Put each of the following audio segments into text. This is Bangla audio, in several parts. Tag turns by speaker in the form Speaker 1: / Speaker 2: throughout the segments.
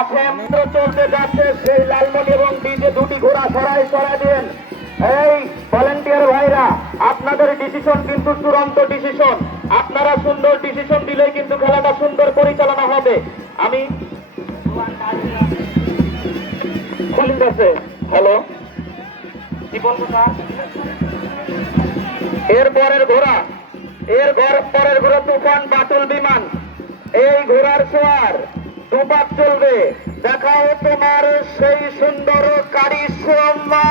Speaker 1: এখন চলতে যাচ্ছে সেই লালমণি এবং ডিজে দুটি ঘোড়া সরাই সরাই দিন এই ভলেন্টিয়ার ভাইরা, আপনাদের ডিসিশন কিন্তু চূড়ান্ত ডিসিশন আপনারা সুন্দর ডিসিশন দিলেই কিন্তু খেলাটা সুন্দর পরিচালনা হবে। আমি খুলিন আছে হ্যালো। কি বলব এর পরের ঘোড়া, এর পরের ঘোড়া তুফান, বাতুল বিমান। এই ঘোড়ার সোয়ার। দুপাক চলবে। দেখাও তোমার সেই সুন্দর কারিশ্রমা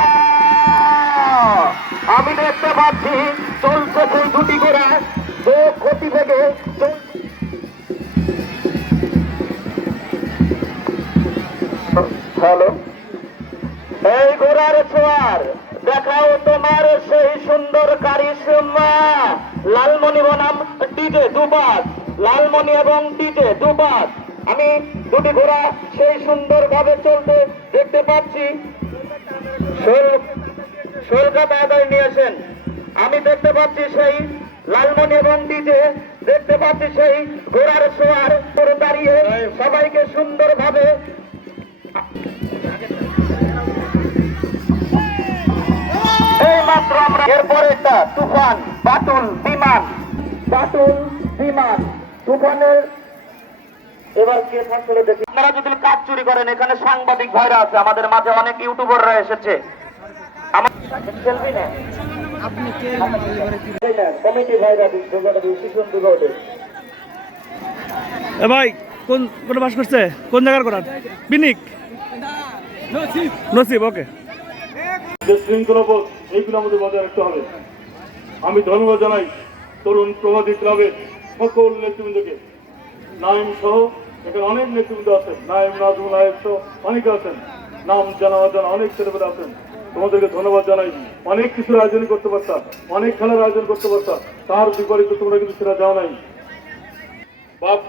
Speaker 1: আমি দেখতে পাচ্ছি, চলছে সেই দুটি ঘোড়া। দু ক্ষতি থেকে হ্যালো? এই ঘোড়ার ছোয়ার, দেখাও তোমার সেই সুন্দর কারিশ্মা লালমণি বনাম, ডিজে দুবাদ লালমণি এবং ডিজে দুবাদ আমি দুটি ঘোড়া সেই সুন্দর ভাবে চলতে দেখতে পাচ্ছি। নিয়েছেন আমি দেখতে পাচ্ছি সেই লালমণি এবং ডিজে। দেখতে পাচ্ছি সেই ঘোড়ার সোয়ার উপরে দাঁড়িয়ে সবাইকে সুন্দরভাবে আমরা এরপরে একটা তুফান, বাতুল বিমান। বাতুল বিমান, তুফানের এবার কে দেখি। আপনারা যদি কাজ চুরি করেন এখানে সাংবাদিক ভাইরা আছে আমাদের মাঝে অনেক ইউটিউবাররা এসেছে। কমিটি ভাইরা
Speaker 2: এ ভাই কোন কোন বাস করছে? কোন জায়গার করার বিনিক? নসিব ওকে।
Speaker 3: যে শৃঙ্খলাবোধ এইগুলো আমাদের বজায় রাখতে হবে। আমি ধন্যবাদ জানাই তরুণ প্রভাতী ক্লাবের সকল নেতৃবৃন্দকে। নাইম সহ এখানে অনেক নেতৃবৃন্দ আছেন নাইম নাজমুল নায়েব সহ অনেকে আছেন। নাম জানা অজানা অনেক ছেলেমেয়েরা আছেন। তোমাদেরকে ধন্যবাদ জানাই। অনেক কিছুর আয়োজন করতে পারতাম, অনেক খেলার আয়োজন করতে পারতাম। তার বিপরীতে তোমরা কিন্তু সেটা যাও নাই। বাপ,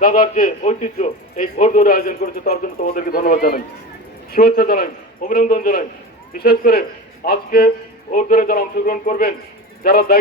Speaker 3: দাদার যে ঐতিহ্য, এই ভোট দৌড়ে আয়োজন করেছে, তার জন্য তোমাদেরকে ধন্যবাদ জানাই। শুভেচ্ছা জানাই, অভিনন্দন জানাই। বিশেষ করে আজকে ভোট দৌড়ে যারা অংশগ্রহণ করবেন, যারা দায়িত্ব